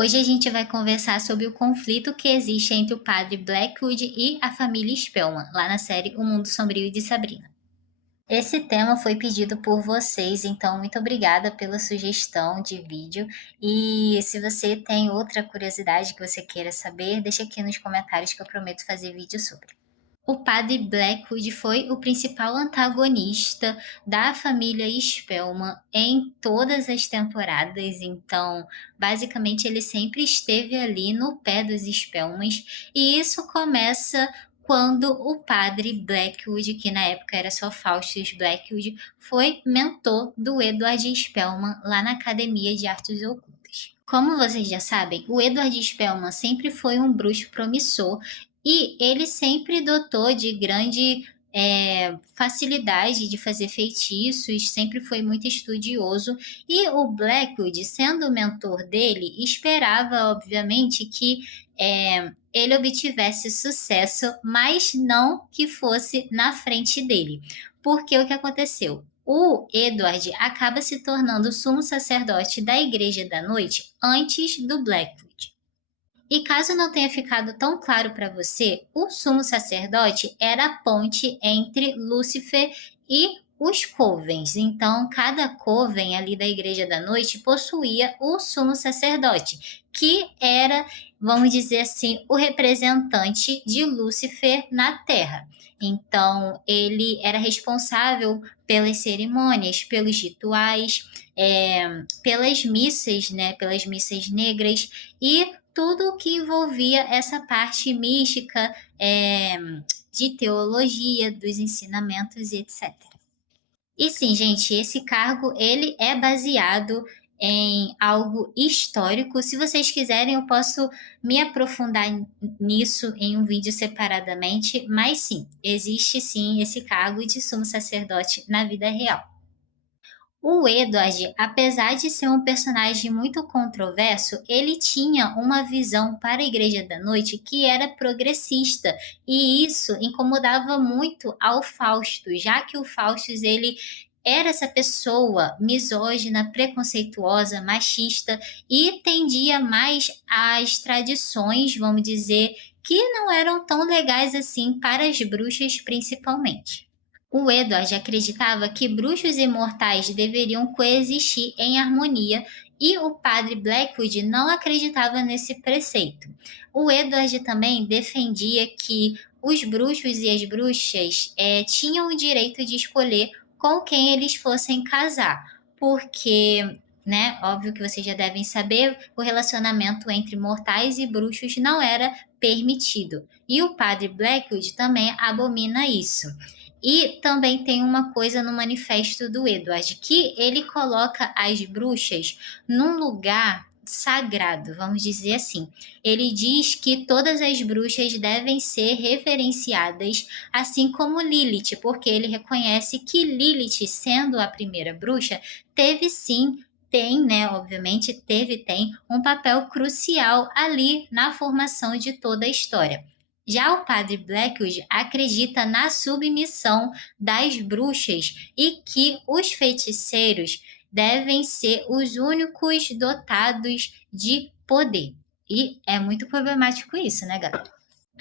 Hoje a gente vai conversar sobre o conflito que existe entre o padre Blackwood e a família Spellman, lá na série O Mundo Sombrio de Sabrina. Esse tema foi pedido por vocês, então muito obrigada pela sugestão de vídeo. E se você tem outra curiosidade que você queira saber, deixa aqui nos comentários que eu prometo fazer vídeo sobre. O padre Blackwood foi o principal antagonista da família Spellman em todas as temporadas, então, basicamente, ele sempre esteve ali no pé dos Spellmans, e isso começa quando o padre Blackwood, que na época era só Faustus Blackwood, foi mentor do Edward Spellman lá na Academia de Artes Ocultas. Como vocês já sabem, o Edward Spellman sempre foi um bruxo promissor e ele sempre dotou de grande facilidade de fazer feitiços, sempre foi muito estudioso. E o Blackwood, sendo o mentor dele, esperava, obviamente, que ele obtivesse sucesso, mas não que fosse na frente dele. Porque o que aconteceu? O Edward acaba se tornando sumo sacerdote da Igreja da Noite antes do Blackwood. E caso não tenha ficado tão claro para você, o sumo sacerdote era a ponte entre Lúcifer e os covens. Então, cada coven ali da Igreja da Noite possuía o sumo sacerdote, que era, vamos dizer assim, o representante de Lúcifer na Terra. Então, ele era responsável pelas cerimônias, pelos rituais, pelas missas, né, pelas missas negras e tudo o que envolvia essa parte mística, de teologia, dos ensinamentos e etc. E sim, gente, esse cargo ele é baseado em algo histórico. Se vocês quiserem, eu posso me aprofundar nisso em um vídeo separadamente, mas sim, existe sim esse cargo de sumo sacerdote na vida real. O Edward, apesar de ser um personagem muito controverso, ele tinha uma visão para a Igreja da Noite que era progressista, e isso incomodava muito ao Fausto, já que o Faustus ele era essa pessoa misógina, preconceituosa, machista e tendia mais às tradições, vamos dizer, que não eram tão legais assim para as bruxas principalmente. O Edward acreditava que bruxos e mortais deveriam coexistir em harmonia e o padre Blackwood não acreditava nesse preceito. O Edward também defendia que os bruxos e as bruxas tinham o direito de escolher com quem eles fossem casar, porque, né, óbvio que vocês já devem saber, o relacionamento entre mortais e bruxos não era permitido. E o padre Blackwood também abomina isso. E também tem uma coisa no manifesto do Edward, que ele coloca as bruxas num lugar sagrado, vamos dizer assim. Ele diz que todas as bruxas devem ser reverenciadas, assim como Lilith, porque ele reconhece que Lilith, sendo a primeira bruxa, teve sim tem, né, obviamente, tem um papel crucial ali na formação de toda a história. Já o padre Blackwood acredita na submissão das bruxas e que os feiticeiros devem ser os únicos dotados de poder. E é muito problemático isso, né, galera?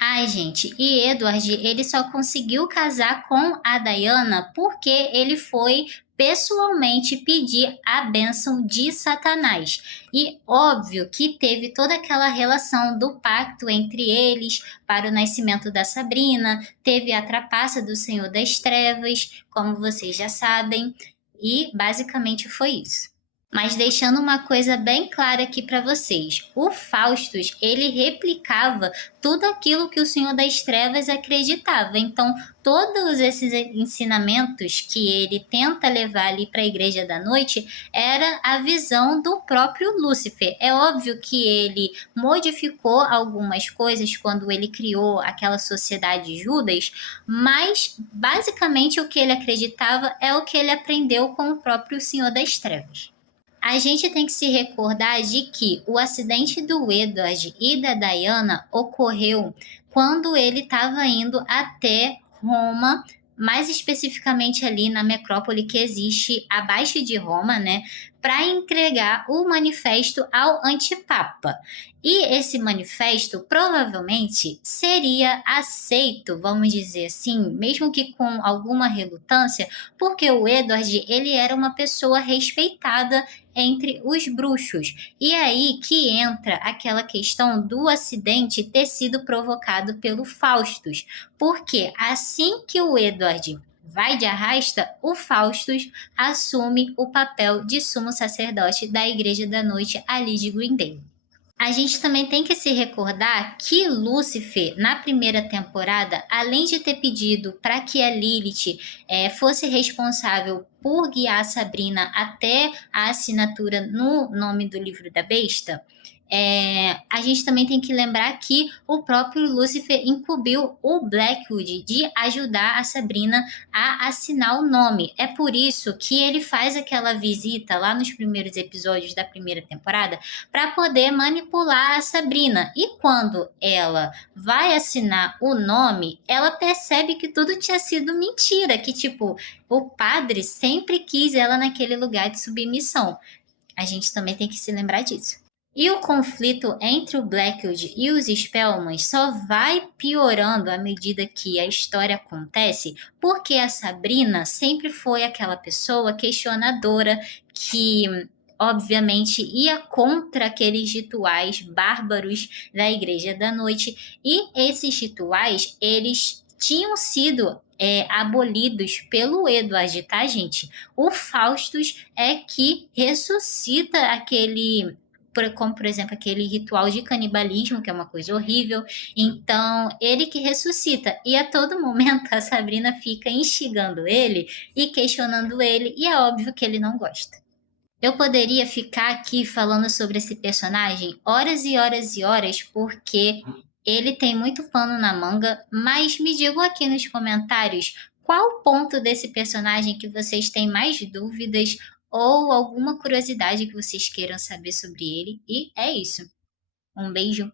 Ai, gente, e Edward, ele só conseguiu casar com a Diana porque ele foi pessoalmente pedir a bênção de Satanás. E óbvio que teve toda aquela relação do pacto entre eles para o nascimento da Sabrina, teve a trapaça do Senhor das Trevas, como vocês já sabem, e basicamente foi isso. Mas deixando uma coisa bem clara aqui para vocês, o Faustus, ele replicava tudo aquilo que o Senhor das Trevas acreditava. Então, todos esses ensinamentos que ele tenta levar ali para a Igreja da Noite era a visão do próprio Lúcifer. É óbvio que ele modificou algumas coisas quando ele criou aquela sociedade Judas, mas basicamente o que ele acreditava é o que ele aprendeu com o próprio Senhor das Trevas. A gente tem que se recordar de que o acidente do Edward e da Diana ocorreu quando ele estava indo até Roma, mais especificamente ali na necrópole que existe abaixo de Roma, né, para entregar o manifesto ao antipapa. E esse manifesto provavelmente seria aceito, vamos dizer assim, mesmo que com alguma relutância, porque o Edward ele era uma pessoa respeitada entre os bruxos. E aí que entra aquela questão do acidente ter sido provocado pelo Faustus, porque assim que o Edward vai de arrasta, o Faustus assume o papel de sumo sacerdote da Igreja da Noite ali de Greendale. A gente também tem que se recordar que Lúcifer, na primeira temporada, além de ter pedido para que a Lilith fosse responsável por guiar a Sabrina até a assinatura no nome do livro da besta, a gente também tem que lembrar que o próprio Lúcifer incumbiu o Blackwood de ajudar a Sabrina a assinar o nome. É por isso que ele faz aquela visita lá nos primeiros episódios da primeira temporada para poder manipular a Sabrina. E quando ela vai assinar o nome, ela percebe que tudo tinha sido mentira, que tipo, o padre sempre quis ela naquele lugar de submissão. A gente também tem que se lembrar disso. E o conflito entre o Blackwood e os Spellmans só vai piorando à medida que a história acontece, porque a Sabrina sempre foi aquela pessoa questionadora que obviamente ia contra aqueles rituais bárbaros da Igreja da Noite, e esses rituais eles tinham sido abolidos pelo Edward, tá, gente? O Faustus é que ressuscita aquele, como por exemplo aquele ritual de canibalismo, que é uma coisa horrível. Então, ele que ressuscita. E a todo momento a Sabrina fica instigando ele e questionando ele, e é óbvio que ele não gosta. Eu poderia ficar aqui falando sobre esse personagem horas e horas e horas, porque ele tem muito pano na manga, mas me digam aqui nos comentários qual ponto desse personagem que vocês têm mais dúvidas ou alguma curiosidade que vocês queiram saber sobre ele. E é isso. Um beijo.